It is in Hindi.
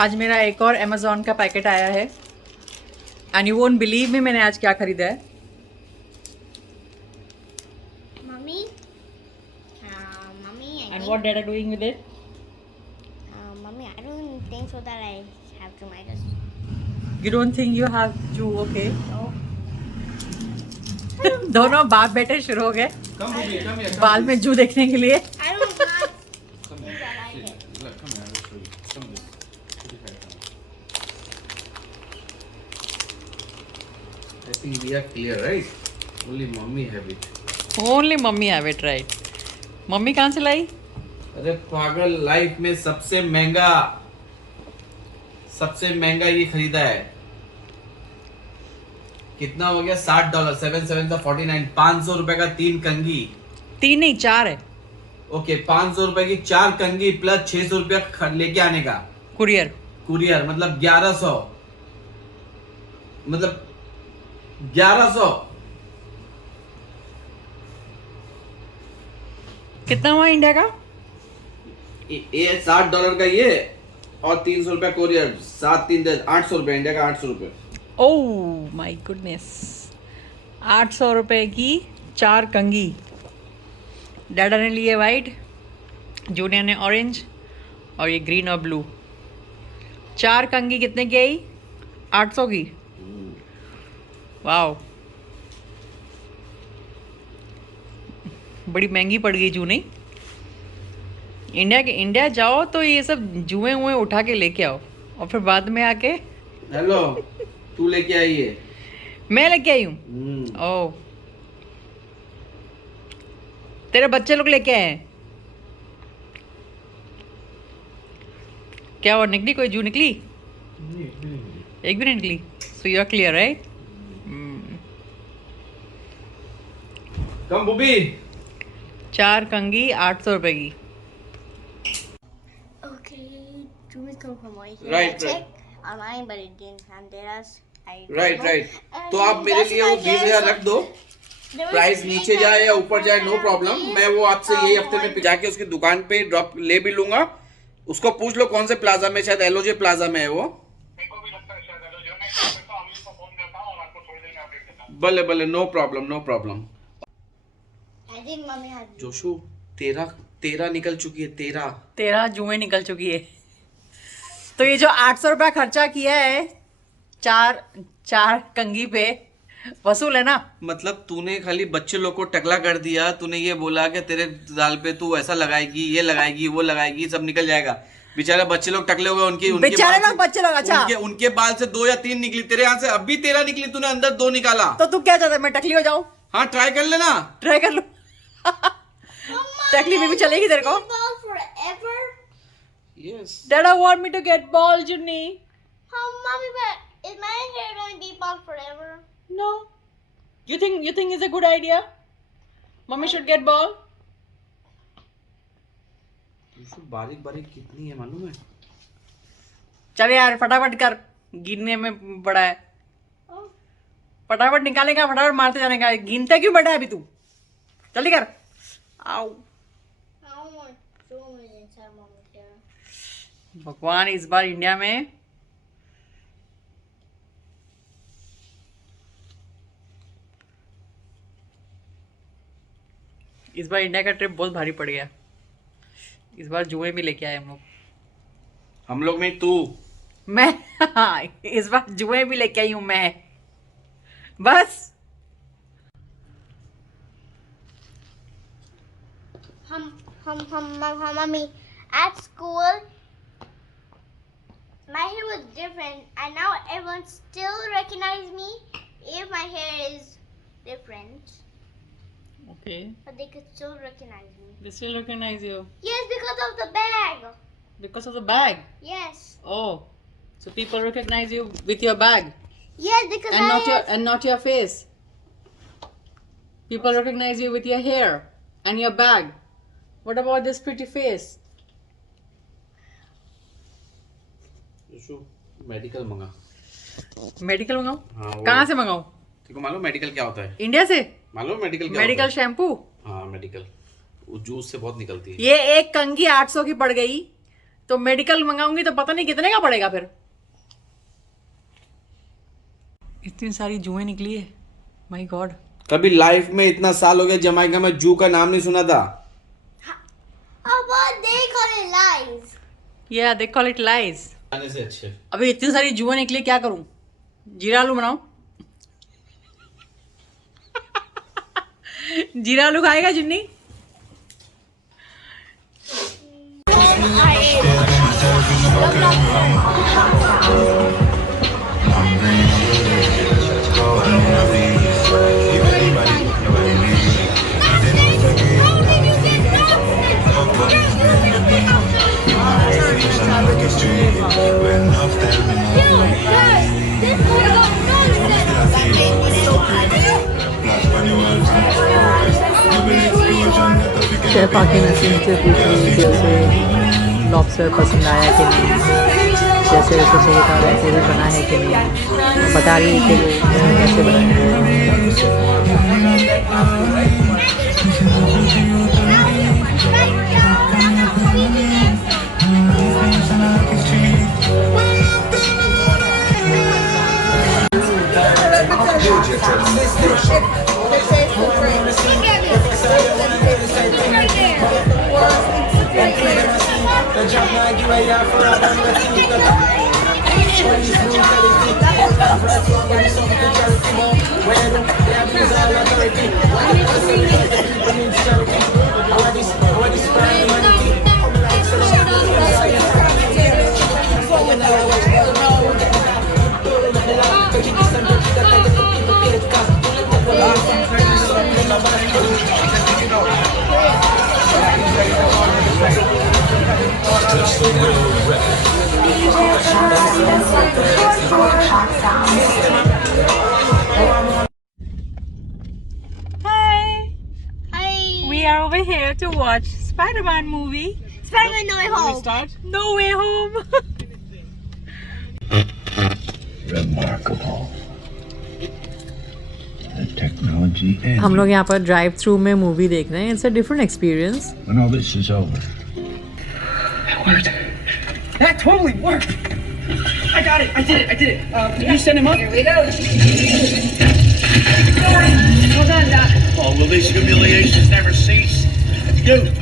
आज मेरा एक और अमेज़ॉन का पैकेट आया है and you won't believe me, मैंने आज क्या खरीदा है। Mommy, mommy, I and think, what dad are doing with it? mommy, I don't think so that I have to make this. You don't think you have to? Okay. No. दोनों बाप बेटे शुरू हो गए Come with me, come here. Come बाल में जू देखने के लिए। I don't want Come things here. that I Sit. get. Look, come here, I will show you. Come this. Put your head down. I think we are clear, right? Only mommy have it. Only mummy have it, right. Mummy कहाँ से लाई? अरे पागल, लाइफ में सबसे महंगा ये खरीदा है। कितना हो गया? $60। 7 7 49। 500 रुपए का 3 कंगी। 3 नहीं 4 है। ओके, 500 रुपए की 4 कंगी प्लस 600 रुपया लेके आने का कुरियर। मतलब 1100। मतलब 1100। कितना हुआ इंडिया का? ये $60 का ये और 300 रुपया कोरियर। 7 3 10 800 रुपये। इंडिया का 800 रुपये। ओह माय गुडनेस, 800 रुपए की 4 कंगी। डैडा ने लिए वाइट, जूनियर ने ऑरेंज और ये ग्रीन और ब्लू। 4 कंगी कितने की आई? 800 की। वाओ, बड़ी महंगी पड़ गई जू। नहीं, इंडिया जाओ तो ये सब जुए हुए उठा के लेके आओ और फिर बाद में आके। हेलो, तू लेके आई है? मैं लेके आई हूँ। ओह, तेरे बच्चे लोग लेके आए हैं क्या? और निकली कोई जू? निकली एक भी नहीं निकली। So you are clear, right? कम बुबी। 4 कंगी 800 रुपए की। Okay, Drew is come from right here. Right, I checked online, but it didn't have theirs. Right. तो आप मेरे लिए वो 20,000 रख दो। प्राइस नीचे जाए या ऊपर जाए, नो प्रॉब्लम। मैं वो आपसे यही हफ्ते में जाके उसकी दुकान पे ड्रॉप ले भी लूंगा। उसको पूछ लो कौन से प्लाजा में, शायद एलोजे प्लाजा में है वो। भले, no problem. I think mommy has. Joshu, 13 निकल चुकी है। 13 जुएं निकल चुकी है। तो ये जो 800 रुपया खर्चा किया है चार कंगी पे, वसूल है ना? मतलब तूने खाली बच्चे लोग को टकला कर दिया। तूने ये बोला कि तेरे दाल पे तू ऐसा लगाएगी, ये लगाएगी, वो लगाएगी, सब निकल जाएगा। बेचारे बच्चे लोग टकले हो गए। उनके बेचारे लोग, बच्चे लोग। अच्छा, उनके बाल से 2 या 3 निकली। तेरे यहाँ से अब भी 13 निकली। तूने अंदर 2 निकाला। तो तू क्या चाहता है, मैं टकली हो जाऊं? हाँ, ट्राई कर लेना। ट्राई कर लूं? टकली में भी चलेगी तेरे को? Ball forever. Yes. Dada want me to get ball, Junni? How, mommy? But is my hair going to be bald forever? No. You think it's a good idea? Mommy should get ball? बारीक कितनी है मालूम है? चल यार फटाफट कर, गिनने में बड़ा है। फटाफट निकालेगा, फटाफट मारते जाने का। गिनते क्यों बैठा है अभी तू? जल्दी कर। आओ I don't want so much inside mommy's hair. भगवान, इस बार इंडिया में का ट्रिप बहुत भारी पड़ गया। इस बार जुए भी लेके आए हम लोग में तू। मैं हाँ, इस बार जुए भी लेके आई हूं मैं। बस Mommy, at school, my hair was different, and now everyone still recognize me if my hair is different. okay, But they could still recognize me. they still recognize you Yes, because of the bag. because of the bag. Yes. Oh, so people recognize you with your bag Yes, because and not your face. People recognize you with your hair and your bag. What about this pretty face? Medical मंगा। मेडिकल मंगाऊं? हाँ, कहाँ से मंगाऊं? तेको मालूम मेडिकल क्या होता है? इंडिया से। मालूम मेडिकल क्या मेडिकल होता शैम्पू। है? हाँ, मेडिकल। वो जूस से बहुत निकलती है। ये एक कंगी 800 की पड़ गई। तो मेडिकल मंगाऊंगी तो पता नहीं कितने का पड़ेगा फिर। इतनी सारी जुएं निकली है, माय गॉड। कभी लाइफ में इतना साल हो गया जमाइका में जू का नाम नहीं सुना था। They call it lies. या दे कॉल इट लाइज। आने से अच्छे। अभी इतनी सारी जुएं निकली, क्या करूं? जीरा आलू बनाओ। जीरा आलू खाएगा जिन्नी? शेफ आके नसीम से पूछ रही थी उसे लॉबस्टर पसंद आया कि नहीं, जैसे वैसे चाहिए था वैसे भी बना है कि नहीं। बता रही है कि वो कैसे बनाया है। Hi. We are over here to watch Spider-Man movie. Spider-Man No Way Home. Start. No Way Home. Remarkable. The technology and हम लोग यहाँ पर ड्राइव थ्रू में मूवी देख रहे हैं। It's a different experience. when all this is over. That worked. That totally worked. I got it. I did it. Can you send him up? Here we go. Hold on, Doc. Oh, will these humiliations never cease? Dude,